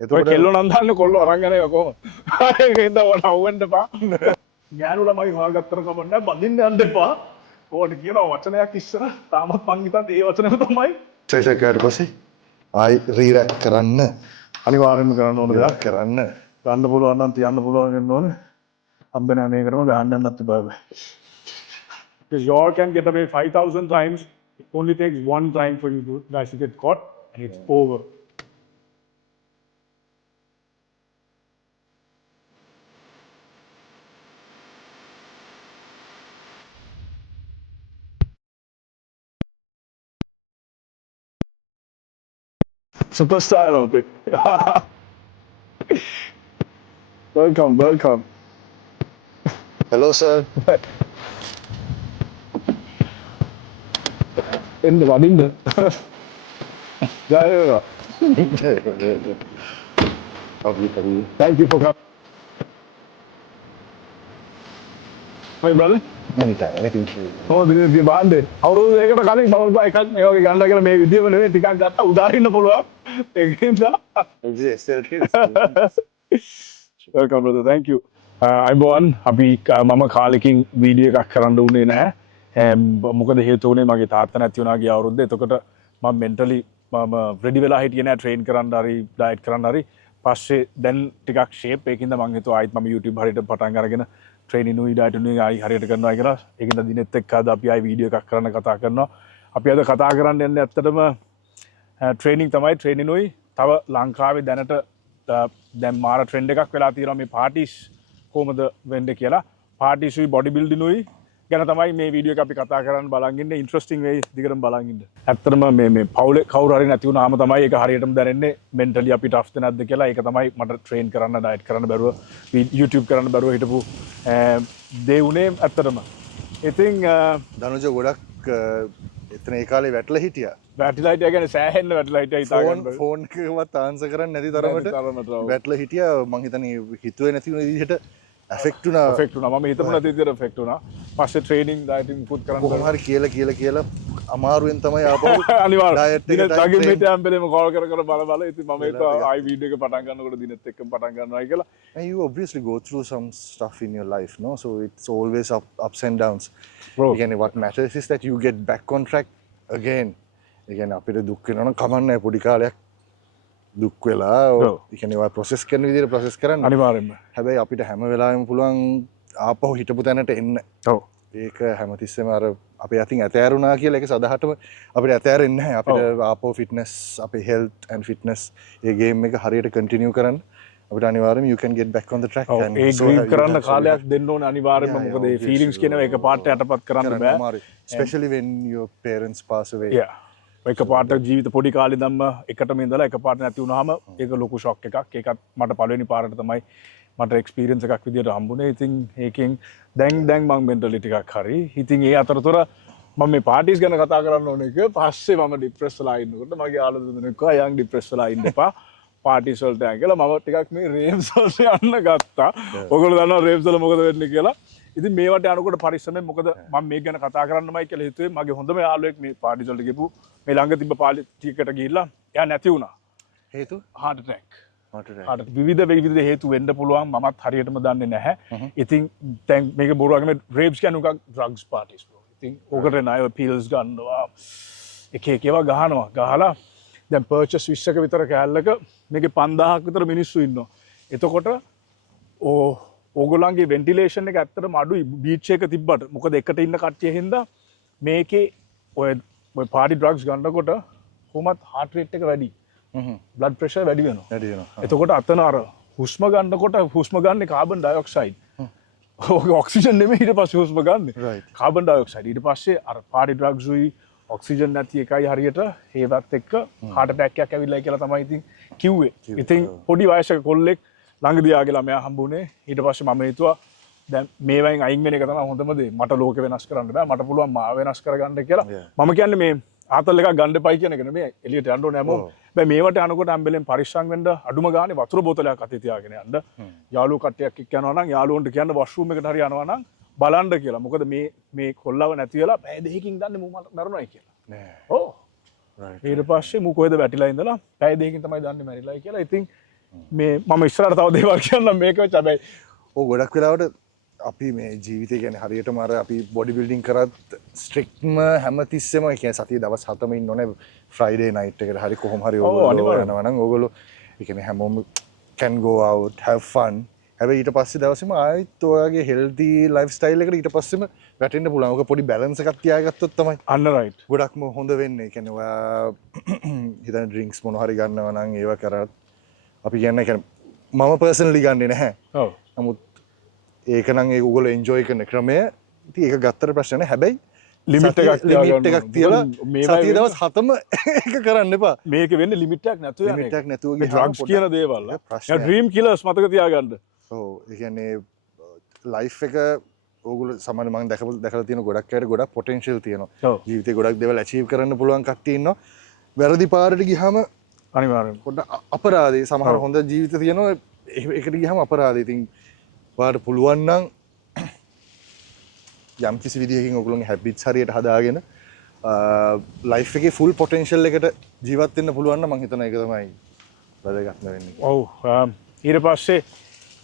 එතකොට කෙල්ලෝ නම් දාන්න කොල්ලෝ අරන් යන්නේ කොහොමද? ඒකෙන්ද වහුවෙන්න එපා. ඥානුලා මගේ හොයාගත්තර කමන්න බඳින්න යන්න එපා. ඕකට කියන වචනයක් ඉස්සර තාමත් මං හිතන්නේ ඒ වචනේම තමයි. සයිසකයට පස්සේ ආයි රීරැක් කරන්න අනිවාර්යෙන්ම කරන්න ඕන දෙයක්. කරන්න ගන්න පුළුවන් නම් තියන්න පුළුවන් වෙන්න ඕනේ. හම්බෙන මේකටම ගහන්න යන්නත් බෑ. Because you all can get away 5,000 times. It only takes one time for you to guys to get caught and it's over. Superstar, okay. Welcome, welcome. hello sir In the running. Yeah. Thank you for coming. Hi, brother. anything Oh, this is the band. අවුරුදු දෙකකට කලින් මම එකක් මේ වගේ ගන්න කියලා මේ විදියම නෙවෙයි ටිකක් ගත්තා උදාරින්න පුළුවන්. ඒකෙන්ද Welcome, brother. Thank you. අයිබෝන් අපි මම කාලෙකින් වීඩියෝ එකක් කරන්න උනේ නැහැ. මොකද හේතුව උනේ මගේ තාත්තා නැති වුණා ගිය අවුරුද්දේ. එතකොට මම මෙන්ටලි මම රෙඩි වෙලා හිටියේ නැහැ ට්‍රේන් කරන්න හරි ඩයට් කරන්න හරි. පස්සේ දැන් ටිකක් ෂේප් ඒකින්ද මම හිතුවා ආයිත් මම YouTube හරියට පටන් අරගෙන ට්‍රේනින් උයි ඩයට් උයි ආයි හරියට කරනවා කියලා. ඒකින්ද දිනෙත් එක්ක අද අපි ආයි වීඩියෝ එකක් කරන්න කතා කරනවා. අපි අද කතා කරන්න යන්නේ ඇත්තටම ට්‍රේනින් තමයි ට්‍රේනින් උයි. තව ලංකාවේ දැනට දැන් මාර ට්‍රෙන්ඩ් එකක් වෙලා තියෙනවා මේ පාටිස් කොහොමද වෙන්නේ කියලා. පාටිස් උයි බොඩි බිල්ඩින් උයි ගැන තමයි මේ වීඩියෝ එක අපි කතා කරන්න බලන් ඉන්නේ. ඉන්ටරෙස්ටිං වෙයි දිගටම බලන් ඉන්න. ඇත්තටම මේ පවුලේ කවුරු හරි නැති වුණාම තමයි ඒක හරියටම දැනෙන්නේ මෙන්ටලි අපි ටෆ්ද නැද්ද කියලා. ඒක තමයි මට ට්‍රේන් කරන්න ඩයට් කරන්න බැරුව YouTube කරන්න බැරුව හිටපු දේ උනේ ඇත්තටම. ඉතින් දනුජ ගොඩක් එතන ඒ කාලේ වැටලා හිටියා වැටිලා හිටියා කියන්නේ සෑහෙන්න වැටිලා හිටියා හිතා ගන්න බැහැ. ෆෝන් එකවත් ආන්සර් කරන්නේ නැති තරමට වැටලා හිටියා. මං හිතන්නේ හිතුවේ නැති වුණ විදිහට ඇෆෙක්ට් වුණා. ඇෆෙක්ට් වුණා. මම හිතමු නැති විදිහට ඇෆෙක්ට් වුණා. පස්සේ ට්‍රේනින් ඩයටින් පුත් කරන්න කොහොම හරි කියලා අමාරුවෙන් තමයි ආපහු අනිවාර්යයෙන් ඩයට් දින තගින් මෙතන හැම්බෙලේම කෝල් කර බල ඉතින් මම හිතුවා ආයි වීඩියෝ එක පටන් ගන්නකොට දිනෙත් එක්කම පටන් ගන්නවායි කියලා. and you obviously go through some stuff in your life, no? So it's always ups and downs. Bro. Again, what matters is that you get back on track again. Again, අපිට දුක් වෙනවා නම් කමන්නේ පොඩි කාලයක් දුක් වෙලා ඒ ඒවා ප්‍රොසෙස් කරන විදිහට ප්‍රොසෙස් කරන්න. අනිවාර්යෙන්ම. හැබැයි අපිට හැම වෙලාවෙම පුළුවන් ආපහු හිටපු තැනට එන්න. ඔව්. ඒක හැමතිස්සෙම අර අපේ අතින් ඇතෑරුණා කියලා ඒක සදහටම අපිට ඇතෑරෙන්නේ නැහැ. අපිට ආපහු ෆිට්නස්, අපේ health and fitness A game එක හරියට කන්ටිනියු කරන්න අපිට අනිවාර්යයෙන්ම you can get back on the track. and ඒ ග්‍රීව් කරන්න කාලයක් දෙන්න ඕනේ අනිවාර්යෙන්ම. මොකද ඒ ෆීලිංග්ස් කියනවා එක පාට යටපත් කරන්න බෑ. Especially when your parents pass away. Yeah. එක පාට ජීවිත පොඩි කාලේ ධම්ම එකටම ඉඳලා එක පාට නැති වුණාම ඒක ලොකු ෂොක් එකක්. ඒකත් මට පළවෙනි පාරට තමයි මට එක්ස්පීරියන්ස් එකක් විදියට හම්බුනේ. ඉතින් ඒකෙන් දැන් මම මෙන්ටලි ටිකක් හරි. ඉතින් ඒ අතරතුර මම මේ පාටිස් ගැන කතා කරන්න ඕන එක පස්සේ මම ડિප්‍රෙස් වෙලා ඉන්නකොට මගේ යාළුවෝ දෙනෙක් කිව්වා යන් ඩිප්‍රෙස් වෙලා ඉන්න එපා. පාටිස් වලට යන්න කියලා. මම ටිකක් මේ රේව්ස් වලට යන්න ගත්තා. ඔයගොල්ලෝ දන්නවා රේව්ස් වල මොකද වෙන්නේ කියලා. ඉතින් මේවට යනකොට පරිස්සමෙන් මොකද මම මේක ගැන කතා කරන්නමයි කියලා හිතුවේ. මගේ හොඳම යාළුවෙක් මේ පාටිස් වලට ගිහපු මේ ළඟ තිබ්බ පාටිකට ගිහිල්ලා එයා නැති වුණා. හේතු? heart attack. විවිධ හේතු වෙන්න පුළුවන්. මමත් හරියටම දන්නේ නැහැ. ඉතින් දැන් මේක බොරුවගේ රේව්ස් කියන එකක් ඩ්‍රග්ස් පාටිස් බ්‍රෝ. ඉතින් ඔකට ණය පිල්ස් ගන්නවා. එක ඒවා ගහනවා. ගහලා දැන් පර්චස් 20ක විතර කෑල්ලක මේකේ 5000ක් විතර මිනිස්සු ඉන්නවා. එතකොට ඕගොල්ලන්ගේ වෙන්ටිලේෂන් එක ඇත්තටම අඩුයි බීච් එක තිබ්බට. මොකද එකට ඉන්න කට්ටිය හින්දා මේකේ ඔය පාටි ඩ්‍රග්ස් ගන්නකොට කොහොමත් heart rate එක වැඩි. බ්ලඩ් ප්‍රෙෂර් වැඩි වෙනවා. එතකොට අතන අර හුස්ම ගන්නකොට හුස්ම ගන්න කාබන් ඩයොක්සයිඩ්. ඔක ඔක්සිජන් නෙමෙයි ඊට පස්සේ හුස්ම ගන්න. Carbon dioxide. ඊට පස්සේ අර පාටි ඩ්‍රග්ස් උයි ඔක්සිජන් නැති එකයි හරියට ඒවත් එක්ක heart attack එකක් ඇවිල්ලා කියලා තමයි ඉතින් කිව්වේ. ඉතින් පොඩි වයසක කොල්ලෙක් ළඟදී ආගේ ළමයා හම්බුනේ. ඊට පස්සේ මම හිතුවා දැන් මේවෙන් අයින් වෙන එක තමයි හොඳම දේ. මට ලෝකෙ වෙනස් කරන්න බෑ. මට පුළුවන් මාව වෙනස් කරගන්න කියලා. මම කියන්නේ මේ ආතල් එකක් ගන්න එපයි කියන එක නෙමෙයි. එළියට යන්න ඕනේ හැමෝම. හැබැයි මේවට යනකොට හැම්බෙලෙන් පරිස්සම් වෙන්න අඩුම ගානේ වතුර බෝතලයක් අතේ තියාගෙන යන්න. යාළුවෝ කට්ටියක් එක්ක යනවා නම් යාළුවන්ට කියන්න වොෂ්රූම් එකට හරි යනවා නම් බලන්න කියලා. මොකද මේ කොල්ලව නැති වෙලා පැය දෙකකින් දන්නේ මම මරුණයි කියලා. නෑ. ඔව්. ඊට පස්සේ මු කොහෙද වැටිලා ඉඳලා පැය දෙකකින් තමයි දන්නේ මැරිලායි කියලා. ඉතින් මේ මම ඉස්සරහට තව දේවල් කියන්නම් මේක වෙච්ච හැබැයි ඕ ගොඩක් වෙලාවට අපි මේ ජීවිතය ගැන හරියටම අර අපි බොඩි බිල්ඩින් කරත් ස්ට්‍රික්ට්ම හැමතිස්සෙම ඒ කියන්නේ සතිය දවස් 7ම ඉන්න ඕනේ ෆ්‍රයිඩේ නයිට් එකට හරි කොහොම හරි ඕගොල්ලෝ යනවා නම් ඕගොල්ලෝ ඒ කියන්නේ හැමෝම can go out have fun හැබැයි ඊට පස්සේ දවසේම ආයෙත් ඔයාගේ healthy lifestyle එකට ඊට පස්සේම වැටෙන්න පුළුවන්. ඔක පොඩි balance එකක් තියාගත්තොත් තමයි අන්න රයිට් ගොඩක්ම හොඳ වෙන්නේ. ඒ කියන්නේ ඔයා හිතන ඩ්‍රින්ක්ස් මොන හරි ගන්නවා නම් ඒවා කරත් අපි කියන්නේ මම පර්සනලි ගන්නේ නැහැ. ඔව් නමුත් ඒක නම් ඒක ඔයගොල්ලෝ එන්ජොයි කරන ක්‍රමය ඉතින් ඒක ගත්තට ප්‍රශ්න නැහැ. හැබැයි ලිමිට් එකක් තියලා සතිය දවස් 7ම ඒක කරන්න එපා. මේක වෙන්නේ ලිමිට් එකක් නැතුව යන්නේ. ලිමිට් එකක් නැතුව මේ ඩ්‍රග්ස් කියන දේවල්. ප්‍රශ්නයක්. ඩ්‍රීම් කිලර්ස් මතක තියාගන්න. ඔව් ඒ කියන්නේ ලයිෆ් එක ඕගොල්ලෝ සමහර මම දැකලා තියෙන ගොඩක් අයට ගොඩක් පොටෙන්ෂල් තියෙනවා. ඔව්. ජීවිතේ ගොඩක් දේවල් අචීව් කරන්න පුළුවන් කට්ටිය ඉන්නවා. වැරදි පාරට ගියාම අනිවාර්යෙන් පොඩ්ඩක් අපරාධේ සමහර හොඳ ජීවිත තියෙනවා ඒකට ගියාම අපරාධේ. ඉතින් ඔයාලට පුළුවන් නම් යම් කිසි විදිහකින් ඔයගොල්ලෝගේ හැබිට්ස් හරියට හදාගෙන ලයිෆ් එකේ ෆුල් පොටෙන්ෂල් එකට ජීවත් වෙන්න පුළුවන් නම් මම හිතනවා ඒක තමයි වැදගත්ම වෙන්නේ. ඔව් ඊට පස්සේ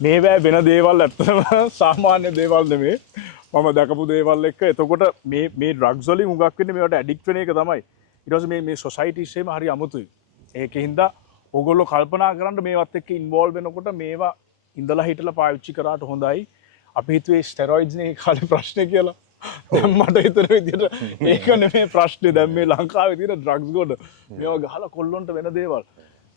මේවැ වෙන දේවල් ඇත්තටම සාමාන්‍ය දේවල් නෙමෙයි. මම දැකපු දේවල් එක්ක එතකොට මේ ඩ්‍රග්ස් වලින් හුඟක් වෙන්නේ මේවට ඇඩික්ට් වෙන එක තමයි. ඊට පස්සේ මේ සොසයිටිස් එකේම හරි අමුතුයි. ඒකින්ද ඕගොල්ලෝ කල්පනා කරන්න මේවත් එක්ක ඉන්වෝල්ව් වෙනකොට මේවා ඉඳලා හිටලා පාවිච්චි කරාට හොඳයි. අපි හිතුවේ ස්ටෙරොයිඩ්ස් නේ කාලේ ප්‍රශ්නේ කියලා. දැන් මට හිතෙන විදිහට ඒක නෙමෙයි ප්‍රශ්නේ. දැන් මේ ලංකාවේ තියෙන ඩ්‍රග්ස් ගොඩ මේවා ගහලා කොල්ලොන්ට වෙන දේවල්.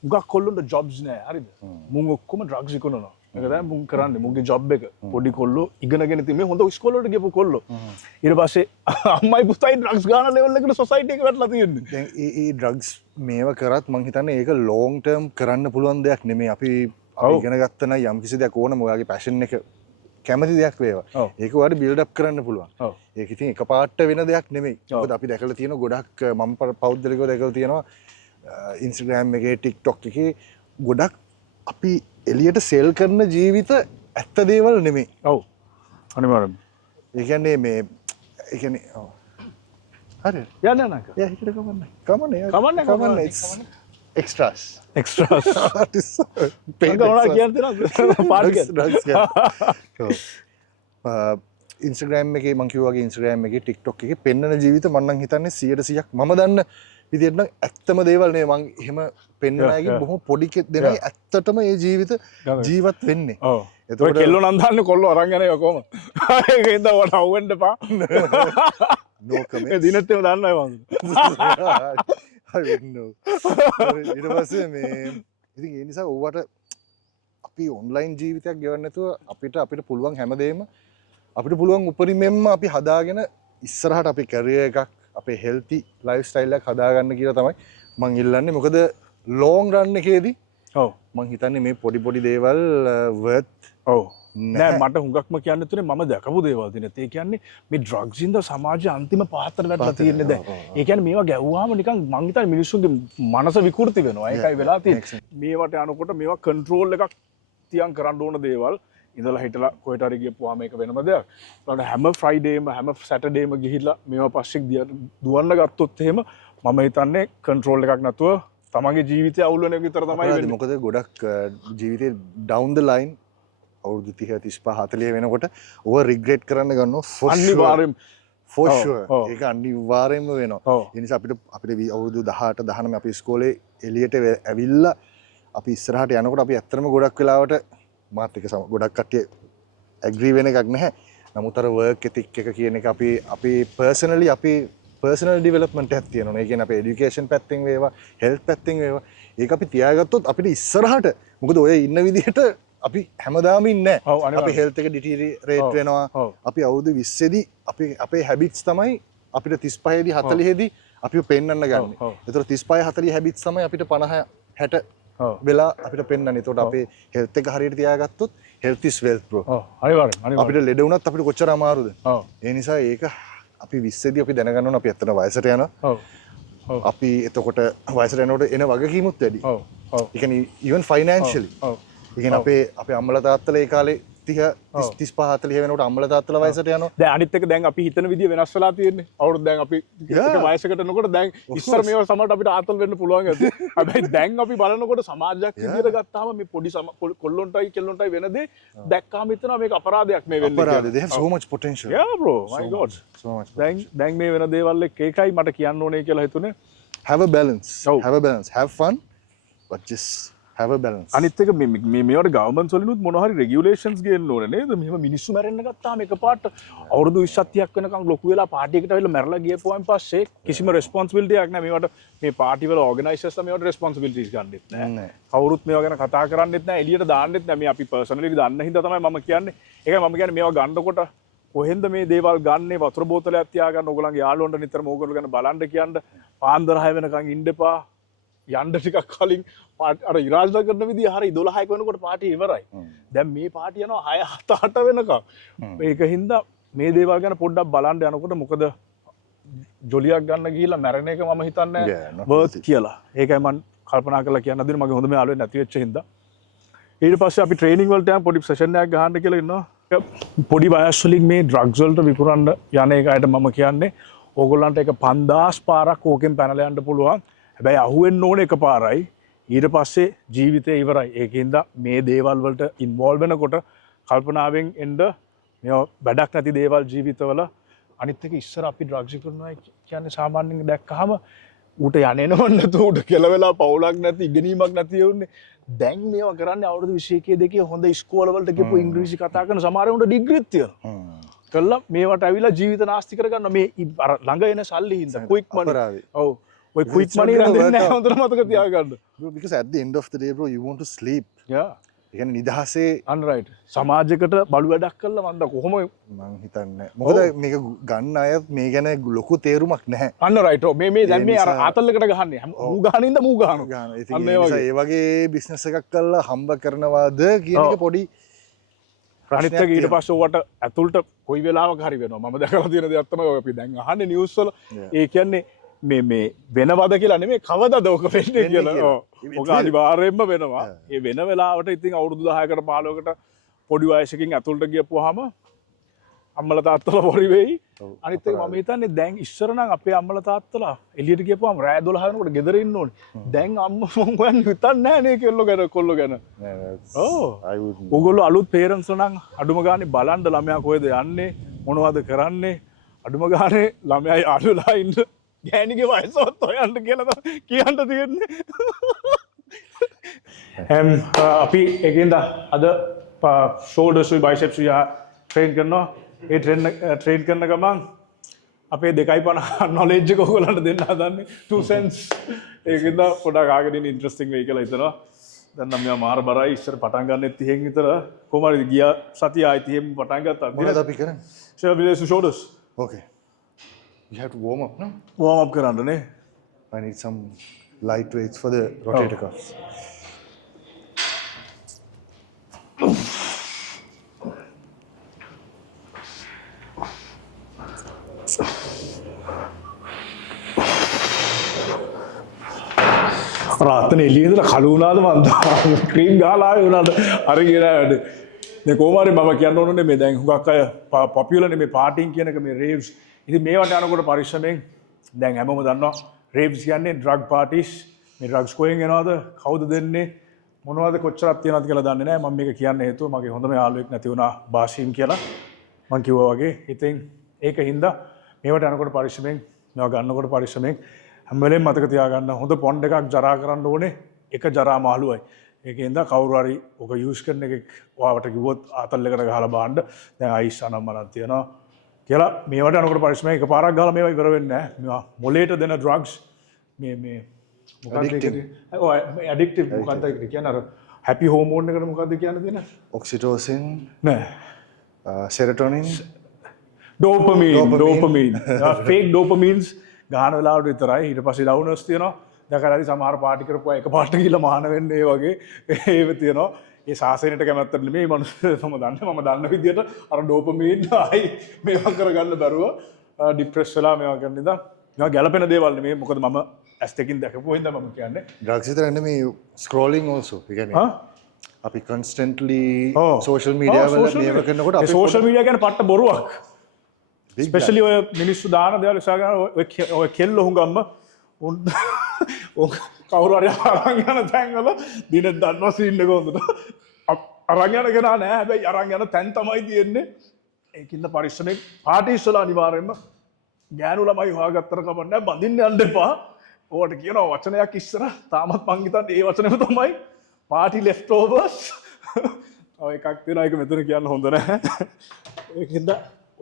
මුගක් කොල්ලොන්ට ජොබ්ස් නෑ. හරිද? මුන් ඔක්කොම ඩ්‍රග්ස් ඉක්නනවා. ඒක තමයි මුන් කරන්නේ. මුන්ගේ ජොබ් එක පොඩි කොල්ලෝ ඉගෙනගෙන තියෙන මේ හොඳ ඉස්කෝලේට ගියපු කොල්ලෝ. ඊට පස්සේ අම්මයි පුතයි ඩ්‍රග්ස් ගන්න ලෙවල් එකට සොසයිටි එක වැටලා තියෙන්නේ. දැන් ඒ ඩ්‍රග්ස් මේව කරත් මං හිතන්නේ ඒක ලොං ටර්ම් කරන්න පුළුවන් දෙයක් නෙමෙයි. අපි ඉගෙන ගත්ත නම් යම් කිසි දෙයක් ඕනම ඔයාගේ පැෂන් එක කැමති දෙයක් වේවා. ඒක ඔයාලට බිල්ඩ් අප් කරන්න පුළුවන්. ඒක ඉතින් එකපාරට වෙන දෙයක් නෙමෙයි. මොකද අපි දැකලා තියෙන ගොඩක් මම පෞද්ගලිකව දැකලා තියෙනවා Instagram එකේ TikTok එකේ ගොඩක් අපි එළියට සෙල් කරන ජීවිත ඇත්ත දේවල් නෙමෙයි. ඔව්. අනිවාර්යයෙන්ම. ඒ කියන්නේ මේ ඒ කියන්නේ ඔව්. හරි. යන්න නක. යා හිතට කමන්නේ. Extras. Artists. මොනවා කියන්නේ පාඩක. Instagram එකේ මම කිව්වා වගේ Instagram එකේ TikTok එකේ පෙන්නන ජීවිත මම නම් හිතන්නේ 100%ක් මම දන්න විදිහට නම් ඇත්තම දේවල් නේ. මම එහෙම පෙන්නන අයගේ බොහොම පොඩි දෙනයි ඇත්තටම මේ ජීවිත ජීවත් වෙන්නේ. ඔව්. එතකොට කෙල්ලෝ නම් දාන්නේ කොල්ලෝ අරන් යන එක කොහොමද? ඒකෙන්ද වට අවුෙන්න එපා. No comment. ඒ දිනෙත් එහෙම දන්නවයි මම. ඊට පස්සේ මේ ඉතින් ඒ නිසා ඔවට අපි ඔන්ලයින් ජීවිතයක් ගෙවන්න නැතුව අපිට පුළුවන් හැමදේම අපිට පුළුවන් උපරිමයෙන්ම අපි හදාගෙන ඉස්සරහට අපි කැරියර් එකක් අපේ හෙල්ති ලයිෆ් ස්ටයිල් එකක් හදාගන්න කියලා තමයි මං ඉල්ලන්නේ. මොකද ලොං රන් එකේදී ඔව් මං හිතන්නේ මේ පොඩි දේවල් වර්ත් ඔව් නෑ මට හුඟක්ම කියන්න තුනේ මම දැකපු දේවල් දිනෙත්. ඒ කියන්නේ මේ ඩ්‍රග්ස් ඉඳ සමාජයේ අන්තිම පහතට වැටලා තියෙන්නේ දැන්. ඒ කියන්නේ මේවා ගැව්වාම නිකන් මං හිතන්නේ මිනිස්සුන්ගේ මනස විකෘති වෙනවා. ඒකයි වෙලා තියෙන්නේ. මේවට යනකොට මේවා කන්ට්‍රෝල් එකක් තියන් කරන්න ඕන දේවල් ඉඳලා හිටලා කොහෙට හරි ගියපුවාම ඒක වෙනම දෙයක්. ඒකට හැම ෆ්‍රයිඩේම හැම සැටර්ඩේම ගිහිල්ලා මේවා පස්සේ දුවන්න ගත්තොත් එහෙම මම හිතන්නේ කන්ට්‍රෝල් එකක් නැතුව තමන්ගේ ජීවිතය අවුල් වෙන එක විතර තමයි වෙන්නේ. මොකද ගොඩක් ජීවිතේ ඩවුන් ද ලයින් අවුරුදු 30 35 40 වෙනකොට ඕව රිග්‍රෙට් කරන්න ගන්නවා for අනිවාර්යෙන්ම for sure. ඒක අනිවාර්යෙන්ම වෙනවා. ඒ නිසා අපිට අවුරුදු 18 19 අපි ඉස්කෝලේ එළියට ඇවිල්ලා අපි ඉස්සරහට යනකොට අපි ඇත්තටම ගොඩක් වෙලාවට මාත් එක්ක ගොඩක් කට්ටිය ඇග්‍රී වෙන එකක් නැහැ. නමුත් අර වර්ක් එතික් එක කියන එක අපි පර්සනලි අපි පර්සනල් ඩෙවලොප්මන්ට් එකක් තියෙනවා. ඒ කියන්නේ අපේ এডুকেෂන් පැත්තෙන් වේවා, හෙල්ත් පැත්තෙන් වේවා. ඒක අපි තියාගත්තොත් අපිට ඉස්සරහට මොකද ඔය ඉන්න විදිහට අපි හැමදාම ඉන්නේ නැහැ. අපේ හෙල්ත් එක ඩිටීරියේට් වෙනවා. අපි අවුරුදු 20 දී අපේ හැබිට්ස් තමයි අපිට 35 දී 40 දී අපිව පෙන්වන්න ගන්න. ඒතර 35 40 හැබිට්ස් තමයි අපිට 50 60 වෙලා අපිට පෙන්වන්නේ. ඒතකොට අපේ හෙල්ත් එක හරියට තියාගත්තොත් health is wealth bro. අනිවාර්යෙන්. අපිට ලෙඩ වුණත් අපිට කොච්චර අමාරුද? ඒ නිසා ඒක අපි 20 දී අපි දැනගන්න ඕන අපි ඇත්තට වයසට යනවා. අපි එතකොට වයසට යනකොට එන වගකීමුත් වැඩි. ඒ කියන්නේ even financially. ඒ කියන්නේ අපේ අම්මලා තාත්තලා ඒ කාලේ 30 35 40 වෙනකොට අම්මලා තාත්තලා වයසට යනවා. දැන් අනිත් එක දැන් අපි හිතන විදිය වෙනස් වෙලා තියෙන්නේ. අවුරුදු දැන් අපි එක වයසකට යනකොට දැන් ඉස්සර මේවා සමහරට අපිට ආතල් වෙන්න පුළුවන් ඇති. හැබැයි දැන් අපි බලනකොට සමාජයක් විදියට ගත්තාම මේ පොඩි කොල්ලොන්ටයි කෙල්ලොන්ටයි වෙන දේ දැක්කාම හිතනවා මේක අපරාධයක් මේ වෙන්නේ කියලා. අපරාධ. They have so much potential. Yeah bro, my god. So much. දැන් මේ වෙන දේවල් එක්ක ඒකයි මට කියන්න ඕනේ කියලා හිතුනේ. Have a balance. ඔව්. Have a balance. Have fun, but just have a balance. අනිත් එක මේවට ගවර්න්මන්ට්ස් වලිනුත් මොනවා හරි රෙගියුලේෂන්ස් ගේන්න ඕනේ නේද? මෙහෙම මිනිස්සු මැරෙන්න ගත්තාම එකපාරට අවුරුදු 20 30ක් වෙනකන් ලොකු වෙලා පාටි එකට ඇවිල්ලා මැරලා ගියපුවාන් පස්සේ කිසිම රෙස්පොන්සිබිලිටි එකක් නැහැ. මේවට මේ පාටි වල ඕගනයිසර්ස්ලා මේවට රෙස්පොන්සිබිලිටිස් ගන්නෙත් නැහැ. කවුරුත් මේවා ගැන කතා කරන්නෙත් නැහැ. එළියට දාන්නෙත් නැහැ. මේ අපි පර්සනලි දන්න හින්දා තමයි මම කියන්නේ. ඒකයි මම කියන්නේ මේවා ගන්නකොට කොහෙන්ද මේ දේවල් ගන්නේ? වතුර බෝතලයක් තියාගන්න ඕගොල්ලන්ගේ යාළුවන්ට නිතරම ඕගොල්ලෝ ගැන බලන්න කියන්න. පාන්දර 6 වෙනකන් ඉන්න එපා. යන්න ටිකක් කලින් අර ඉරාජ්ලා කරන විදිහ හරි 12ක වෙනකොට පාටි ඉවරයි. දැන් මේ පාටි යනවා 6 7 8 වෙනකම්. මේක හින්දා මේ දේවල් ගැන පොඩ්ඩක් බලන්න යනකොට මොකද ජොලියක් ගන්න ගිහිල්ලා මැරෙන එක මම හිතන්නේ වර්ත් කියලා. ඒකයි මම කල්පනා කරලා කියන්න හදන්නේ මගේ හොඳම යාළුවෙක් නැති වෙච්ච හින්දා. ඊට පස්සේ අපි ට්‍රේනින් වලට යන පොඩි සෙෂන් එකක් ගහන්න කියලා ඉන්නවා. පොඩි වයස් වලින් මේ ඩ්‍රග්ස් වලට විකුණන්න යන එකකට මම කියන්නේ ඕගොල්ලන්ට එක 5000 පාරක් ඕකෙන් පැනලා යන්න පුළුවන්. හැබැයි අහුවෙන්න ඕනේ එකපාරයි. ඊට පස්සේ ජීවිතේ ඉවරයි. ඒකින්ද මේ දේවල් වලට ඉන්වෝල්ව් වෙනකොට කල්පනාවෙන් එන්න මේ වැඩක් නැති දේවල් ජීවිතවල අනිත් එක ඉස්සර අපි ඩ්‍රග්ස් කරනවා කියන්නේ සාමාන්‍යයෙන් දැක්කහම ඌට යන්නේනව නැතු ඌට කෙලවෙලා පවුලක් නැති ඉගෙනීමක් නැති යුන්නේ. දැන් මේවා කරන්නේ අවුරුදු 21 2 හොඳ ඉස්කෝල වලට ගිහපු ඉංග්‍රීසි කතා කරන සමහර උන්ට ඩිග්‍රීත් තියෙනවා. කළා මේවට ඇවිල්ලා ජීවිත නාස්ති කරගන්න මේ අර ළඟ එන සල්ලි හින්දා ක්වික් මනි. ඔව්. ඔය ක්වික් මනි රැඳෙන්නේ නැහැ හොඳට මතක තියාගන්න. Bro, because at the end of the day bro you want to sleep. Yeah. ඒ කියන්නේ නිදහසේ unright. සමාජයකට බලු වැඩක් කළා මන්ද කොහොම මං හිතන්නේ. මොකද මේක ගන්න අය මේ ගැන ලොකු තේරුමක් නැහැ. unright. මේ දැන් මේ අර ආතල්ලකට ගහන්නේ. මූ ගහනින්ද මූ ගහනවා. අන්න ඒ වගේ බිස්නස් එකක් කරලා හම්බ කරනවාද කියන එක පොඩි අනිත් එක ඊට පස්සේ ඔයාට ඇතුළට කොයි වෙලාවක හරි වෙනවා. මම දැකලා තියෙන දෙයක් තමයි ඔය අපි දැන් අහන්නේ නිවුස් වල. ඒ කියන්නේ මේ වෙනවද කියලා නෙමෙයි කවදාද ඔක වෙන්නේ කියලා. ඔක අනිවාර්යයෙන්ම වෙනවා. ඒ වෙන වෙලාවට ඉතින් අවුරුදු 10කට 15කට පොඩි වයසකින් ඇතුළට ගියපුවාම අම්මලා තාත්තලා වරි වෙයි. අනිත් එක මම හිතන්නේ දැන් ඉස්සර නම් අපේ අම්මලා තාත්තලා එළියට ගියපුවාම රෑ 12 වෙනකොට ගෙදර ඉන්න ඕනේ. දැන් අම්මා මම හොයන්නේ හිතන්නේ නැහැ නේ කොල්ලෝ ගැන. ඕගොල්ලෝ අලුත් පේරන්ට්ස් නම් අඩුම ගානේ බලන්න ළමයා කොහෙද යන්නේ මොනවද කරන්නේ අඩුම ගානේ ළමයා යාළුවලා ඉන්න ගෑණිගේ වයසවත් හොයන්න කියලා කියන්න තියෙන්නේ. අපි ඒකෙන්ද අද ෂෝල්ඩර්ස් බයිසෙප්ස් ට්‍රේන් කරනවා. ඒ ට්‍රේන් කරන ගමන් අපේ 2.50 නොලෙජ් එක ඔයගොල්ලන්ට දෙන්න හදන්නේ 2 cents. ඒකෙන්ද පොඩක් ආගෙන ඉන්න ඉන්ට්‍රස්ටිං වෙයි කියලා හිතනවා. දැන් නම් මෙයා මාර බරයි ඉස්සර පටන් ගන්නෙත් 30න් විතර කොහමද ගියා සතිය ආයි 30න් පටන් ගත්තා. මොනවද අපි කරන්නේ? shoulders. Okay. You have to warm up, no? Warm up කරන්න නේ. I need some light weights for the rotator cuffs. රාත්‍රී එළියේ ඉඳලා කළු වුණාද මන්ද ක්‍රීම් ගහලා ආවේ උනාට අර කියලාට මේ කොහොමාරි මම කියන්න ඕනේ මේ දැන් හුඟක් අය පොපියුලර් නේ මේ පාටින් කියන එක මේ රේව්ස් ඉතින් මේවට යනකොට පරිස්සමෙන් දැන් හැමෝම දන්නවා රේව්ස් කියන්නේ ඩ්‍රග් පාටිස් මේ ඩ්‍රග්ස් කොහෙන් එනවද කවුද දෙන්නේ මොනවද කොච්චරක් තියනවද කියලා දන්නේ නැහැ මම මේක කියන්න හේතුව මගේ හොඳම යාළුවෙක් නැති වුණා බාෂීම් කියලා මම කිව්වා වගේ ඉතින් ඒක හින්දා මේවට යනකොට පරිස්සමෙන් මේවා ගන්නකොට පරිස්සමෙන් හැම වෙලේම මතක තියාගන්න හොඳ පොන්ඩ් එකක් ජරා කරන්න ඕනේ එක ජරා මාළුවයි ඒකෙන්ද කවුරු හරි ඔක යූස් කරන එකෙක් ඔයාවට කිව්වොත් ආතල් එකට ගහලා බලන්න දැන් අයිස් අනම්මනක් තියෙනවා කියලා මේවට යනකොට පරිස්සමෙන් එකපාරක් ගහලා මේවා ඉවර වෙන්නේ නැහැ මේවා මොලේට දෙන ඩ්‍රග්ස් මේ මොකක්ද ඔය ඇඩික්ටිව් මොකක්ද කියන්නේ අර හැපි හෝමෝන් එකට මොකක්ද කියන්න දෙන ඔක්සිටෝසින් නෑ සෙරටොනින් ඩෝපමීන් ෆේක් ඩෝපමීන්ස් ගහන වෙලාවට විතරයි ඊට පස්සේ ඩවුනර්ස් තියෙනවා දැකලාදී සමහර පාටි කරපුවා එක පාට ගිහලා මහාන වෙන්නේ වගේ ඒව තියෙනවා ඒ සාසනයට කැමැත්තට නෙමෙයි මම දන්න විදියට අර ඩෝපමීන් ආයි මේවා කරගන්න බැරුව ડિප්‍රෙස් වෙලා මේවා කරන ඉඳන් මේවා ගැළපෙන දේවල් නෙමෙයි මොකද මම ඇස් දෙකින් දැකපුවා හින්දා මම කියන්නේ ඩ්‍රග්ස් විතර නෙමෙයි ස්ක්‍රෝලින් also ඒ කියන්නේ අපි constantly Oh. social media වල මේව කරනකොට අපි සෝෂල් මීඩියා කියන්නේ පට්ට බොරුවක්. Big ස්පෙෂලි ඔය මිනිස්සු දාන දේවල් නිසා ගන්න ඔය කෙල්ල හුඟම්ම උන් කවුරු හරි අරන් යන තැන්වල දිනෙත් දන්නවා සීන් එක හොඳට. අරන් යන කෙනා නෑ හැබැයි අරන් යන තැන් තමයි තියෙන්නේ. ඒකින්ද පරිස්සමෙන් පාටිස් වල අනිවාර්යයෙන්ම ගෑනු ළමයි හොයාගත්තර කමක් නෑ බඳින්න යන්න එපා. ඕකට කියනවා වචනයක් ඉස්සර තාමත් මං හිතන්නේ ඒ වචනේම තමයි party leftovers. ඔය එකක් තියෙනවා ඒක මෙතන කියන්න හොඳ නැහැ. ඒකින්ද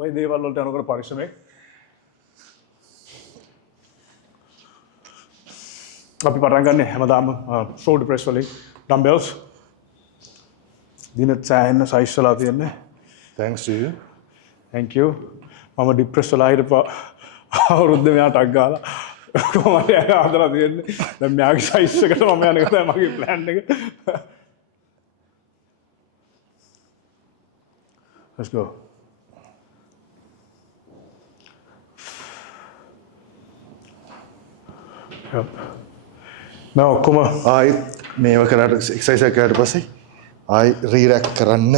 ඔය දේවල් වලට යනකොට පරිස්සමෙන් අපි පටන් ගන්න හැමදාම shoulder press වලින් dumbbells දිනෙත් සෑහෙන සයිස් වලා තියෙන්නේ. thanks to you. Thank you. මම ડિප්‍රෙස් වෙලා හිටපු අවුරුද්ද මෙයාට අක් ගාලා කොහොමද ආදලා තියෙන්නේ. දැන් මෙයාගේ සයිස් එකට මම යන එක තමයි මගේ ප්ලෑන් එක. Let's go. Yep. Now ඔක්කොම ආයෙත් මේව කරාට එක්සර්සයිස් එක කරාට පස්සේ ආයෙ රීරැක් කරන්න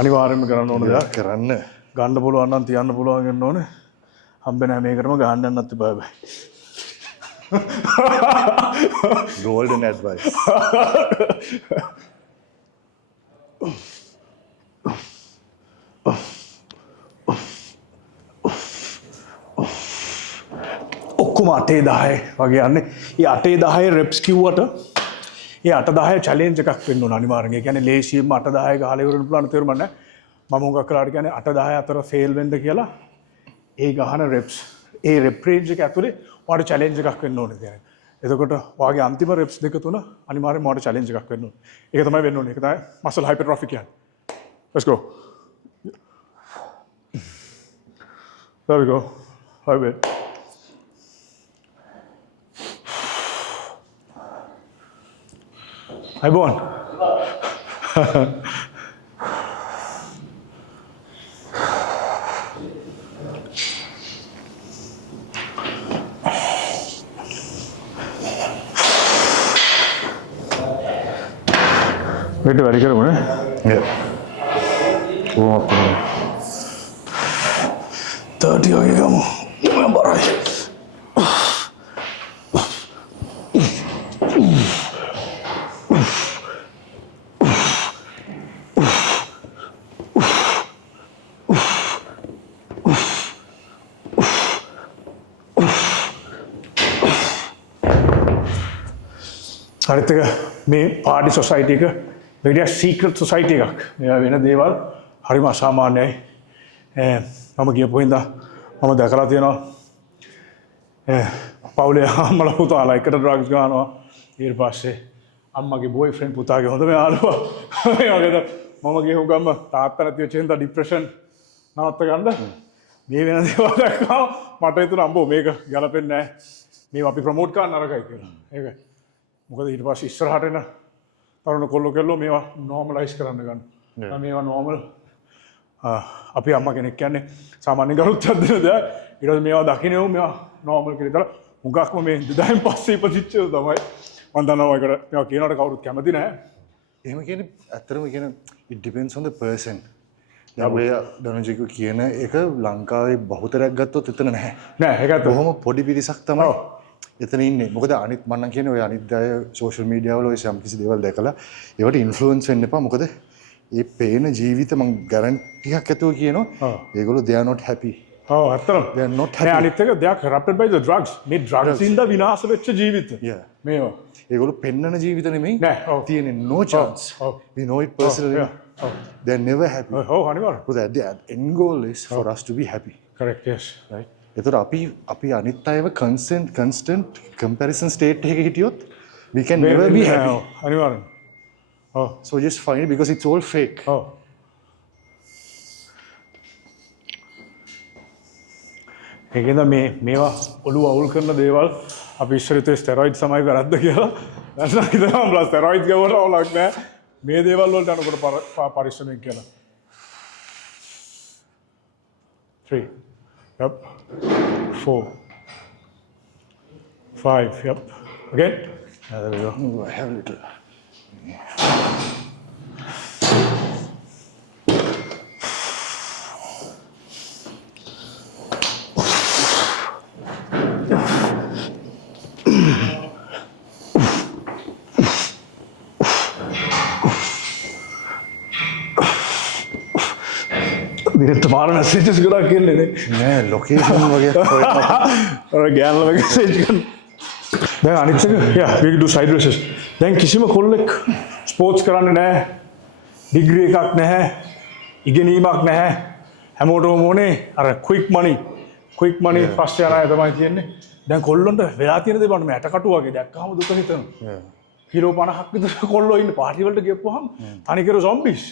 අනිවාර්යයෙන්ම කරන්න ඕන දෙයක්. කරන්න ගන්න පුළුවන් නම් තියන්න පුළුවන් වෙන්න ඕනේ. හම්බෙන්නේ නැහැ මේකටම ගහන්න යන්නත් එපා බෑ. golden advice. ඔක්කොම 8-10 වගේ යන්නේ. ඒ 8-10 reps කිව්වට ඒ 8-10 challenge එකක් වෙන්න ඕන අනිවාර්යෙන්. ඒ කියන්නේ ලේසියෙන්ම 8-10 ගහලා ඉවරන්න පුළුවන් තේරුම් නැහැ. මම හුඟක් කරාට කියන්නේ 8-10 අතර fail වෙන්න කියලා ඒ ගහන reps ඒ rep range එක ඇතුලේ ඔයාලට challenge එකක් වෙන්න ඕනේ දැන්. එතකොට ඔයාගේ අන්තිම reps දෙක තුන අනිවාර්යෙන්ම ඔයාලට challenge එකක් වෙන්න ඕනේ. ඒක තමයි වෙන්න ඕනේ. ඒක තමයි muscle hypertrophy කියන්නේ. Let's go. There we go. Hi babe. Hi Bon. Wait, very good, man. Yeah. warm up කරනවා. 30 වගේ ගමු. මම බරයි. අනිත් එක මේ පාඩි සොසයිටි එක මේක සීක්‍රට් සොසයිටි එකක්. මේවා වෙන දේවල් හරිම අසාමාන්‍යයි. මම ගියපු හින්දා මම දැකලා තියෙනවා පවුලේ අම්මලා පුතාලා එකට ඩ්‍රග්ස් ගන්නවා. ඊට පස්සේ අම්මගේ බොයිෆ්‍රෙන්ඩ් පුතාගේ හොඳම යාළුවා මේ වගේ මම ගිහුව ගම්ම තාත්තා නැති වෙච්ච හින්දා ડિප්‍රෙෂන් නවත්ත ගන්න මේ වෙන දේවල් දැක්කම මට හිතුණා අම්බෝ මේක ගැලපෙන්නේ නැහැ. මේව අපි ප්‍රොමෝට් කරන්න නරකයි කියලා. ඒක මොකද ඊට පස්සේ ඉස්සරහට එන තරුණ කොල්ලෝ කෙල්ලෝ මේවා නෝමලයිස් කරන්න ගන්න. මේවා නෝමල් අපි අම්මා කෙනෙක් කියන්නේ සාමාන්‍ය ගරුත්වයක් දෙන දෙයක්. ඊට පස්සේ මේවා දකින්නෝ මේවා නෝමල් කියලා ඉතලා හුඟක්ම මේ 2000න් පස්සේ ඉපදිච්ච තමයි. මම දන්නවා ඒකට මේවා කියනකට කවුරුත් කැමති නැහැ. එහෙම කියන්නේ ඇත්තටම කියන it depends on the person. දැන් ඔය ධනජිකු කියන එක ලංකාවේ බහුතරයක් ගත්තොත් එතන නැහැ. නෑ ඒක ඇත්ත. බොහොම පොඩි පිරිසක් තමයි එතන ඉන්නේ. මොකද අනිත් මම නම් කියන්නේ ඔය අනිත් අය සෝෂල් මීඩියා වල ඔය යම් කිසි දේවල් දැකලා ඒවට ඉන්ෆ්ලුවන්ස් වෙන්න එපා. මොකද මේ පේන ජීවිත මම ගැරන්ටියක් ඇතුව කියනවා ඒගොල්ලෝ they are not happy. ඔව් ඇත්තටම. they are not නෑ happy. අනිත් එක they are corrupted by the drugs. මේ drugs ඉඳ විනාශ වෙච්ච ජීවිත. Yeah. මේවා. ඒගොල්ලෝ පෙන්නන ජීවිත නෙමෙයි. නෑ. ඔව්. තියෙන්නේ no chance. ඔව්. we know it personally. yeah. they are never happy. ඔව් අනිවාර්යයෙන්. Because the end goal is for us to be happy. correct yes. right. එතකොට අපි අනිත් අයව constant comparison state එකක හිටියොත් we can never be happy. අනිවාර්යෙන්. ඔව්. So just find it because it's all fake. ඔව්. ඒකෙන්ද මේවා ඔළුව අවුල් කරන දේවල් අපි ඉස්සර හිතුවේ ස්ටෙරොයිඩ් සමයි වැරද්ද කියලා. දැන් නම් හිතනවා බ්ලා ස්ටෙරොයිඩ් ගවුවට අවුලක් නෑ. මේ දේවල් වලට යනකොට පරිස්සමෙන් කියලා. 3. Yep. 4. 5. Yep. Again. There we go. I have a little. දිගට මාර මැසේජස් ගොඩක් එන්නේ නේ. නෑ ලොකේෂන් වගේ අර ගෑනලා වගේ මැසේජ් කරන. දැන් අනිත් එක යා we do side races. දැන් කිසිම කොල්ලෙක් ස්පෝර්ට්ස් කරන්නේ නැහැ. ඩිග්‍රී එකක් නැහැ. ඉගෙනීමක් නැහැ. හැමෝටම ඕනේ අර quick money ෆස්ට් යන අය තමයි කියන්නේ. දැන් කොල්ලොන්ට වෙලා තියෙන දේ බලන්න මේ ඇටකටු වගේ දැක්කම දුක හිතෙනවා. කිලෝ 50ක් විතර කොල්ලෝ ඉන්න පාටි වලට ගියපුවාම තනිකර zombies.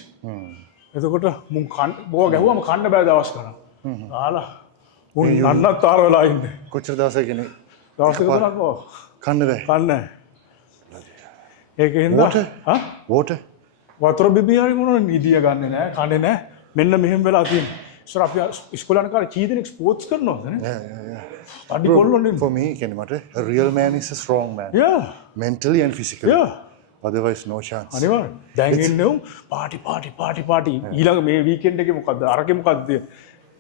එතකොට මුන් බෝ ගැහුවම කන්න බෑ දවස් ගණන්. ආලා මුන් නන්නත් ආර වෙලා ඉන්නේ. කොච්චර දවසක් කියන්නේ දවස් දෙක තුනක් ඕ කන්න බෑ. කන්නේ. ඒකෙන්ද water වතුර බිබී හරි මොනවා නිදිය ගන්නෙ නෑ කන්නේ නෑ. මෙන්න මෙහෙම වෙලා තියෙනවා. ඉස්සර අපි ඉස්කෝලේ යන කාලේ කීදෙනෙක් ස්පෝර්ට්ස් කරනවද නේ? අඩි කොල්ලොන් ඉන්නේ. for me කියන්නේ මට a real man is a strong man. Yeah. mentally and physically. Yeah. otherwise no chance. අනිවාර්යෙන්. දැන් ඉන්නේ පාටි ඊළඟ මේ වීකෙන්ඩ් එකේ මොකද්ද? අරකේ මොකද්ද?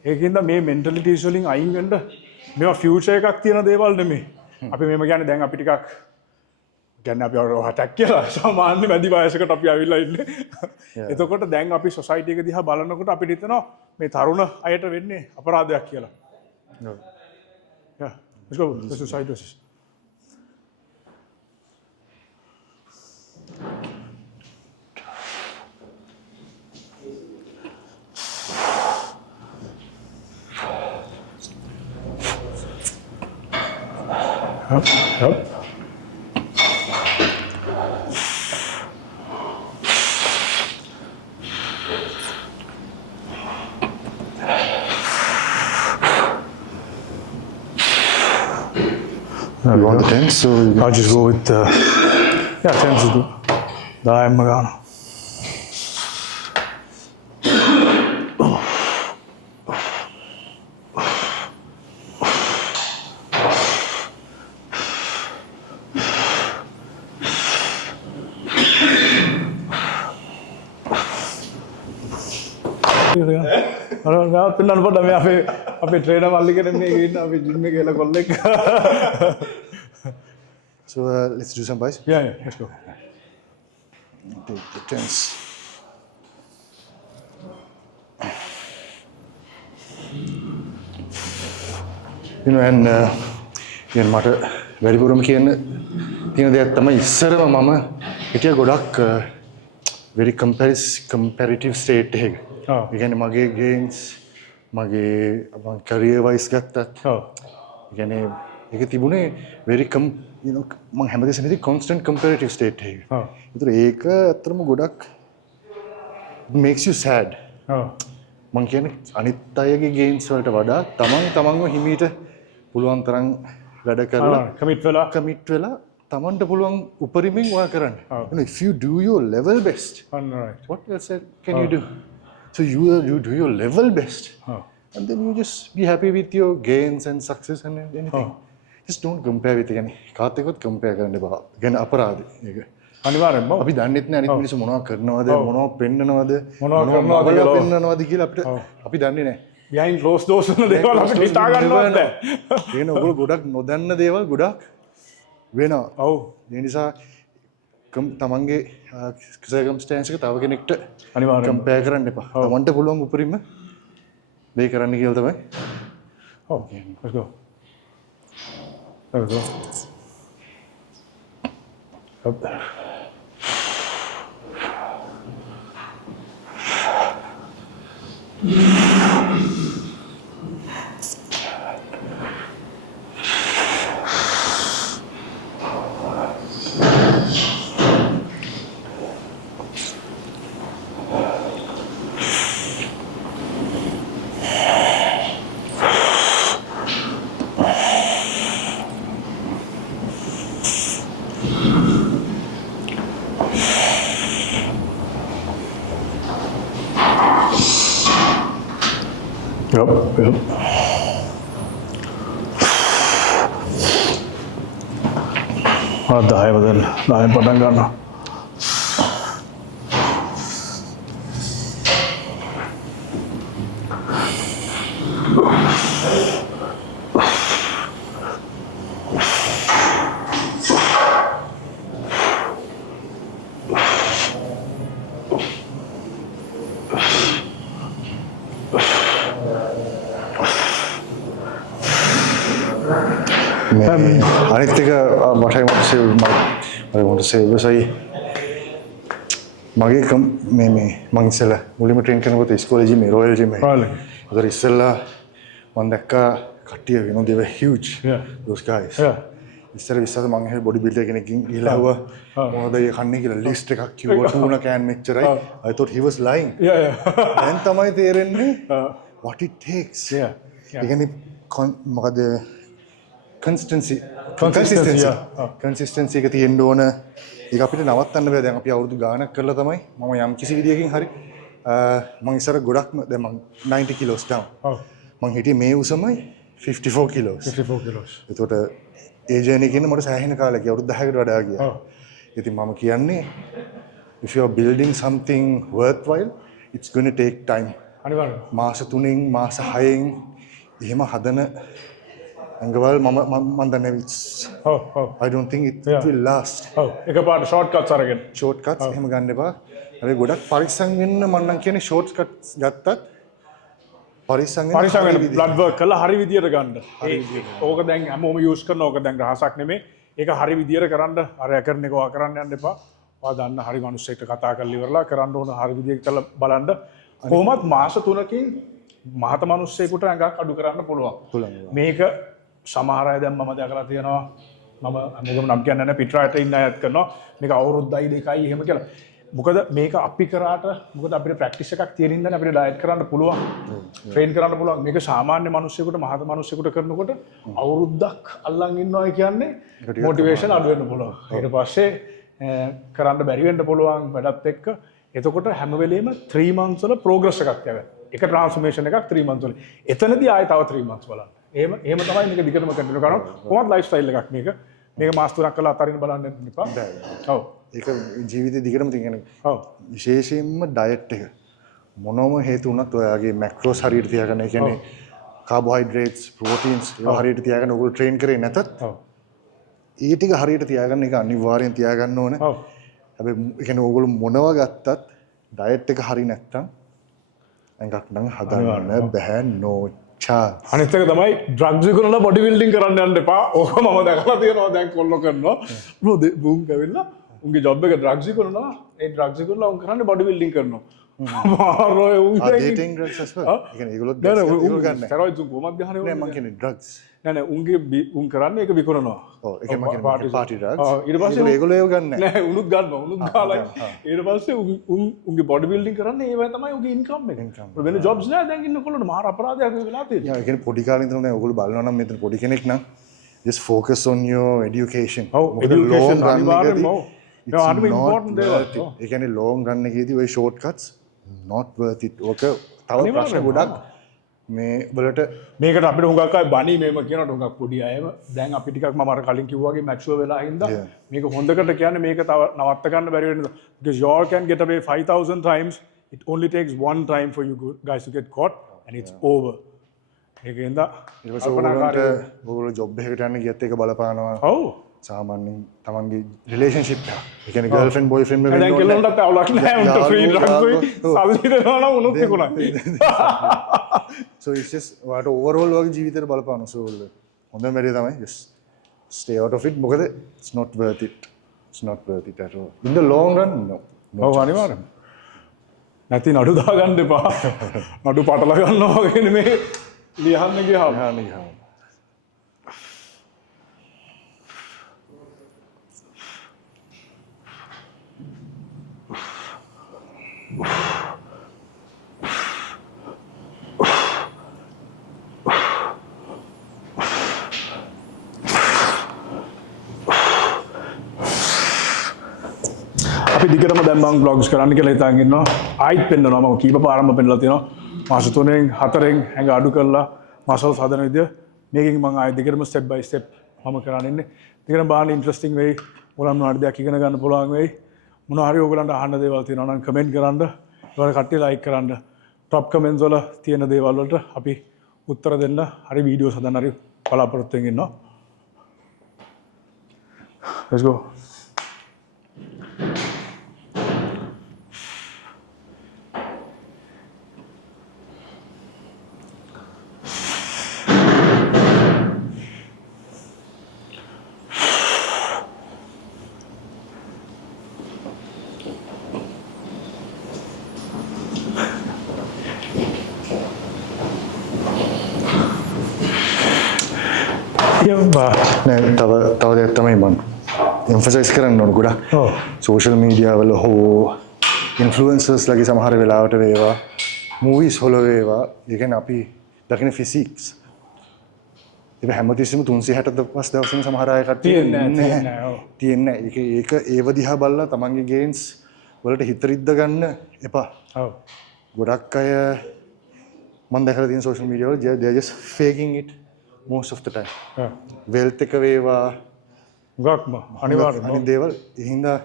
ඒකෙන්ද මේ මෙන්ටැලිටිස් වලින් අයින් වෙන්න මේවා ෆියුචර් එකක් තියෙන දේවල් නෙමෙයි. අපි මේව කියන්නේ දැන් අපි ටිකක් කියන්නේ අපි හටක් කියලා සාමාන්‍ය වැඩි වයසකට අපි ආවිල්ලා ඉන්නේ. එතකොට දැන් අපි සොසයිටි එක දිහා බලනකොට අපිට හිතෙනවා මේ තරුණ අයට වෙන්නේ අපරාධයක් කියලා. Yeah. Let's go. Let's do side races. Yep. you want the tens so I'll just go with tens is good. දායම්ම ගන්න. අර පින්නන්න පොඩ්ඩ මේ අපේ ට්‍රේනර් මල්ලි කෙනෙක් මේ ඉන්න අපි ජිම් එකේ ගිහලා කොල්ලෙක්. so let's do some boys. Yeah, let's go. Take the tens. you know and කියන්නේ මට වැඩිපුරම කියන්න තියෙන දෙයක් තමයි ඉස්සරම මම හිටිය ගොඩක් very comparative state එකක. ඒ කියන්නේ මගේ gains මගේ career wise ගත්තත් ඒ කියන්නේ ඒක තිබුණේ very you know මම හැමදේසම ඉතින් constant comparative state එකක. ඒතර ඒක ඇත්තටම ගොඩක් makes you sad. මම කියන්නේ අනිත් අයගේ gains වලට වඩා තමන්ව හිමීට පුළුවන් තරම් වැඩ කරලා commit වෙලා තමන්ට පුළුවන් උපරිමයෙන් ඔයා කරන්න. you know if you do your level best what else can you do? so you do your level best and then you just be happy with your gains and success and anything. just don't compare with කියන්නේ කාත් එක්කත් compare කරන්න එපා. කියන්නේ අපරාධයි ඒක. අනිවාර්යෙන්ම අපි දන්නෙත් නෑ අනිත් මිනිස්සු මොනවද කරනවද මොනවද පෙන්නනවද කරනවද කියලා පෙන්නනවද කියලා අපි දන්නේ නෑ. behind closed doors වල දේවල් අපිට හිතා ගන්නවත් බෑ. ඒන ඔයගොල්ලෝ ගොඩක් නොදන්න දේවල් ගොඩක් වෙනවා. ඔව්. ඒ නිසා තමන්ගේ circumstance එක තව කෙනෙක්ට අනිවාර්යෙන්ම compare කරන්න එපා. තමන්ට පුළුවන් උපරිම දේ කරන්න කියලා තමයි. ඔව්. let's go. There we go. Up there. Yep. දායම දෙන්න. දායම පටන් ගන්නවා. අනිත් එක what I want to say was මගේ මේ මං ඉස්සෙල්ලා මුලින්ම ට්‍රේන් කරනකොට ඉස්කෝලේ ජිම් රොයල් ජිම් එකේ. ඒතර ඉස්සෙල්ලා මං දැක්කා කට්ටිය වෙනෝ they were huge. Those guys. ඉස්සර විශ්වාස මං එහෙ බොඩි බිල්ඩර් කෙනෙක්ගෙන් ගිහලා ආවා. මොකද ඒ කන්නේ කියලා ලිස්ට් එකක් කිව්වා tuna can මෙච්චරයි. I thought he was lying. දැන් තමයි තේරෙන්නේ what it takes. ඒ කියන්නේ මොකද consistency එක තියෙන්න ඕන. ඒක අපිට නවත්තන්න බෑ. දැන් අපි අවුරුදු ගාණක් කරලා තමයි මම යම් කිසි විදියකින් හරි මම ඉස්සර ගොඩක්ම දැන් මම 90 kilos down. මම හිටියේ මේ උසමයි 54 kilos. ඒකට ඒ ජර්නි එකේ මට සෑහෙන කාලයක් අවුරුදු 10කට වඩා ගියා. ඉතින් මම කියන්නේ if you are building something worthwhile it's going to take time. අනිවාර්යයෙන්. මාස 3න් මාස 6න් එහෙම හදන අංගවල මම දන්නේ I don't think it will last. එකපාරට shortcuts අරගෙන. shortcuts එහෙම ගන්න එපා. හරි ගොඩක් පරිස්සම් වෙන්න මම නම් කියන්නේ shortcuts ගත්තත් පරිස්සම් වෙන්න blood work කරලා හරි විදියට ගන්න. ඕක දැන් හැමෝම use කරන ඕක දැන් රහසක් නෙමෙයි. ඒක හරි විදියට කරන්න අර කරන එක වා කරන්න යන්න එපා. ඔයා දන්න හරි මිනිස්සෙක්ට කතා කරලා ඉවරලා කරන්න ඕන හරි විදියට කරලා බලන්න. කොහොමත් මාස 3කින් මහත මිනිස්සෙකුට ඇඟක් අඩු කරන්න පුළුවන්. මේක සමහර අය දැන් මම දැකලා තියෙනවා මම මොකද නම් කියන්නේ නැහැ පිටරට ඉන්න අයත් කරනවා මේක අවුරුද්දයි දෙකයි එහෙම කියලා. මොකද මේක අපි කරාට මොකද අපිට ප්‍රැක්ටිස් එකක් තියෙන ඉඳන් අපිට ඩයට් කරන්න පුළුවන්. ට්‍රේන් කරන්න පුළුවන්. මේක සාමාන්‍ය මිනිස්සුෙකුට මහත මිනිස්සුෙකුට කරනකොට අවුරුද්දක් අල්ලන් ඉන්නවා කියන්නේ මොටිවේෂන් අඩු වෙන්න පුළුවන්. ඊට පස්සේ කරන්න බැරි වෙන්න පුළුවන් වැඩත් එක්ක. එතකොට හැම වෙලෙම 3 months වල progress එකක් යනවා. එක transformation එකක් 3 months වල. එතනදී ආයෙ තව 3 months බලන්න. එහෙම තමයි මේක දිගටම කන්ටිනියු කරනවා. කොහොමද ලයිෆ්ස්ටයිල් එකක් මේක. මේක මාස 3ක් කරලා අතරින් බලන්න එපා. ඔව්. ඒක ජීවිතේ දිගටම තියෙන. ඔව්. විශේෂයෙන්ම ඩයට් එක. මොනම හේතු වුණත් ඔයාගේ මැක්‍රෝස් හරියට තියාගන්න. ඒ කියන්නේ කාබෝහයිඩ්‍රේට්ස්, ප්‍රෝටීන්ස් ඒවා හරියට තියාගන්න ඕගොල්ලෝ ට්‍රේන් කරේ නැතත් ඔව්. ඒ ටික හරියට තියාගන්න එක අනිවාර්යෙන් තියාගන්න ඕනේ. ඔව්. හැබැයි ඒ කියන්නේ ඕගොල්ලෝ මොනවා ගත්තත් ඩයට් එක හරි නැත්තම් එකක් නම් හදන්න බෑ no chance. අනිත් එක තමයි ඩ්‍රග්ස් විකුණලා බොඩි බිල්ඩින් කරන්න යන්න එපා. ඕක මම දැකලා තියෙනවා දැන් කොල්ලෝ කරනවා. බ්‍රෝ බුම් කවෙලා උන්ගේ ජොබ් එක ඩ්‍රග්ස් විකුණනවා. ඒ ඩ්‍රග්ස් විකුණලා උන් කරන්නේ බොඩි බිල්ඩින් කරනවා. මාරෝ උන් dating drugs as well. ඒ කියන්නේ ඒගොල්ලෝ ගන්න. ස්ටෙරොයිඩ්ස් උන් කොහොමද ගහන්නේ? නෑ මං කියන්නේ drugs. නෑ උන් කරන්නේ ඒක විකුණනවා. ඔව් ඒක මං කියන්නේ party drugs. ඊට පස්සේ ඒගොල්ලෝ ඒව ගන්න නෑ. නෑ උනුත් ගන්නවා. උනුත් ගාලා ඊට පස්සේ උන්ගේ බොඩි බිල්ඩින් කරන්නේ ඒව තමයි උගේ ඉන්කම් එක. වෙන ජොබ්ස් නෑ දැන් ඉන්න කොල්ලොන්ට මාර අපරාධයක් වෙලා තියෙනවා. ඒ කියන්නේ පොඩි කාලේ ඉඳන් දැන් ඔයගොල්ලෝ බලනවා නම් මෙතන පොඩි කෙනෙක් නම් just focus on your education. education අනිවාර්යෙන්ම ඔව්. ඒක හරිම important දේවල්. ඒ කියන්නේ long run එකේදී ওই shortcuts not worth it. ඔක තව ප්‍රශ්න ගොඩක් මේ වලට මේකට අපිට හුඟක් අය බණී මේම කියනකොට හුඟක් පොඩි අයම දැන් අපි ටිකක් මම අර කලින් කිව්වා වගේ මැචුවර් වෙලා හින්දා මේක හොඳකට කියන්නේ මේක තව නවත්ත ගන්න බැරි වෙන because you all can get away 5000 times it only takes one time for you guys to get caught and it's over. ඒකෙන්ද ඊට පස්සේ ඔයගොල්ලෝ ජොබ් එකකට යන්න ගියත් ඒක බලපානවා. ඔව් සාමාන්‍යයෙන් තමන්ගේ රිලේෂන්ෂිප් එක. ඒ කියන්නේ ගර්ල්ෆ්‍රෙන්ඩ් බොයිෆ්‍රෙන්ඩ් වෙන්න ඕනේ. දැන් කෙල්ලන්ටත් අවුලක් නැහැ. උන්ට ෆ්‍රී ඩ්‍රග්ස් සල්ලි දෙනවා නම් උනුත් විකුණයි. So it's just what overall වගේ ජීවිතේට බලපාන so හොඳම වැඩේ තමයි just stay out of it මොකද it's not worth it at all in the long run no ඔව් අනිවාර්යයෙන් නැති නඩු දාගන්න එපා නඩු පටල ගන්නවා වගේ නෙමේ ලියන්න ගියාම අපි දිගටම දැන් මම බ්ලොග්ස් කරන්න කියලා හිතාගෙන ඉන්නවා. ආයිත් පෙන්නනවා මම කීප පාරක්ම පෙන්නලා තියෙනවා. මාස 3න් 4න් ඇඟ අඩු කරලා මසල්ස් හදන විදිය. මේකෙන් මම ආයෙ දිගටම ස්ටෙප් බයි ස්ටෙප් මම කරන්න ඉන්නේ. දිගටම බලන්න ඉන්ටරෙස්ටිං වෙයි. ඔයාලම මොනවද දෙයක් ඉගෙන ගන්න පුළුවන් වෙයි. මොනවා හරි ඕගලන්ට අහන්න දේවල් තියෙනවා නම් කමෙන්ට් කරන්න. ඒවල කට්ටිය ලයික් කරන්න. টপ කමෙන්ට්ස් වල තියෙන දේවල් වලට අපි උත්තර දෙන්න හරි වීඩියෝස් හදන්න හරි බලාපොරොත්තු වෙමින් ඉන්නවා. Let's go. නෑ තව දෙයක් තමයි මම එම්ෆසයිස් කරන්න ඕන ගොඩක් ඔව්. සෝෂල් මීඩියා වල හෝ ඉන්ෆ්ලුවෙන්සර්ස් ලගේ සමහර වෙලාවට වේවා මූවිස් වල වේවා ඒ කියන්නේ අපි දකින ෆිසික්ස් ඒක හැමතිස්සෙම 360 දවසෙන් සමහර අය කට්ටිය තියන්නේ නැහැ. තියෙන්නේ ඒක ඒව දිහා බලලා තමන්ගේ ගේම්ස් වලට හිත රිද්ද ගන්න එපා. ඔව්. ගොඩක් අය මම දැකලා තියෙන සෝෂල් මීඩියා වල they are just faking it most of the time. වෙල්ත් එක වේවා ගක්ම අනිවාර්යයෙන්ම. අනිත් දේවල් ඒ හින්දා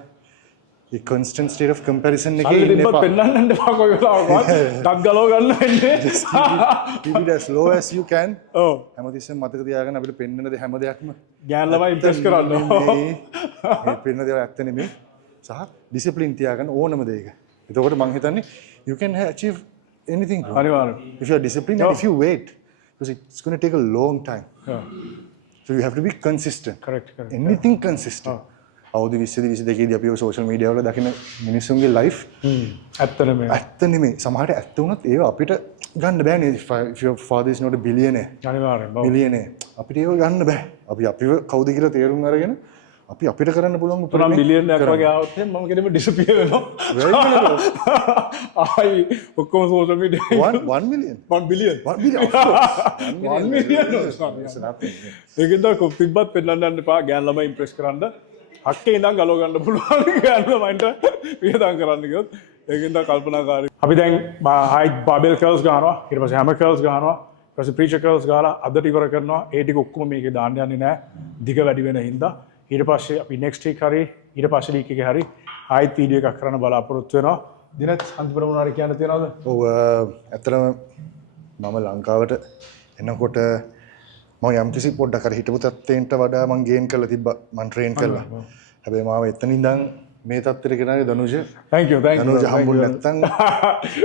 ඒ constant state of comparison එකේ සල්ලි ඉන්න තිබ්බත් එපා. පෙන්නන්න එපා කොයි වෙලාවකවත්. තත් ගලව ගන්න වෙන්නේ. Keep it as low as you can. ඔව්. හැමතිස්සෙම මතක තියාගන්න අපිට පෙන්වන දේ හැම දෙයක්ම ගෑන් ළමයි ඉම්ප්‍රෙස් කරන්න. මේ පෙන්වන දේවල් ඇත්ත නෙමෙයි. සහ ඩිසිප්ලින් තියාගන්න ඕනම දෙයක. එතකොට මම හිතන්නේ you can achieve anything. bro. අනිවාර්යයෙන්. If you are disciplined and if you wait because it's going to take a long time. So you have to be consistent. correct. Anything consistent. අවුරුදු 20 22 දී අපි සෝෂල් මීඩියා වල දකින මිනිස්සුන්ගේ life ඇත්තටම ඇත්ත නෙමෙයි. සමහරට ඇත්ත වුණත් ඒව අපිට ගන්න බෑනේ. If your father is not a billionaire. අනිවාර්යයෙන්ම. බිලියනර්. අපිට ඒව ගන්න බෑ. අපිව කවුද කියලා තේරුම් අරගෙන අපි අපිට කරන්න පුළුවන් උපරම් බිලියන් එකක් වගේ ආවොත් එහෙනම් මම කියනවා ඩිසපියර් වෙනවා. ආයි ඔක්කොම social media 1 million. 1 billion. 1 billion. Of course. 1 million. It's nothing. ඒකෙන්ද කොප්පිබ්බත් පෙන්නන්න යන්න එපා ගෑන් ළමයි ඉම්ප්‍රෙස් කරන්න. හක්කේ ඉඳන් ගලව ගන්න පුළුවන් ගෑන් ළමයින්ට වියදම් කරන්න ගියොත් ඒකෙන්ද කල්පනාකාරී. අපි දැන් හයි බාබෙල් කර්ල්ස් ගන්නවා. ඊට පස්සේ හැමර් කර්ල්ස් ගන්නවා. ඊට පස්සේ ප්‍රීචර් කර්ල්ස් ගාලා අදට ඉවර කරනවා. ඒ ටික ඔක්කොම මේකේ දාන්න යන්නේ නැහැ. දිග වැඩි වෙන හින්දා. ඊට පස්සේ අපි නෙක්ස්ට් වීක් හරි ඊට පස්සේ වීක් එකේ හරි ආයෙත් වීඩියෝ එකක් කරන්න බලාපොරොත්තු වෙනවා. දිනත් අන්තිමට මොනවාරි කියන්න තියනවද? ඔව් ඇත්තටම මම ලංකාවට එනකොට මම යම්කිසි පොඩ්ඩක් අර හිටපු තත්ත්වයට වඩා මම ගේන් කරලා තිබ්බා. මම ට්‍රේන් කළා. හැබැයි මාව එතන ඉඳන් මේ තත්ත්වෙට ගෙනාවේ දනුජ. thank you දනුජ හම්බුනේ නැත්තම්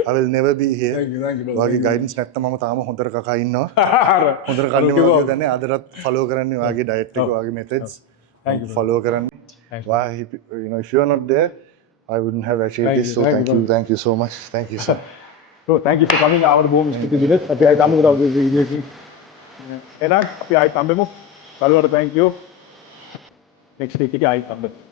I will never be here. thank you වාගේ ගයිඩන්ස් නැත්තම් මම තාම හොඳට කකා ඉන්නවා. අර හොඳට කන්නේ වාගේ දන්නේ අදටත් ෆලෝ කරන්නේ වාගේ ඩයට් එක වාගේ මෙතඩ්ස් ෆලෝ කරන්නේ. Why you know if you are not there I wouldn't have achieved this. So thank you so much. Thank you sir. so thank you for coming our home studio දිනත් අපි ආයි තමු තව video එකකින් එහෙනම් අපි ආයි තම්බෙමු. කලුවට thank you. next week එකේ ආයි තම්බෙමු.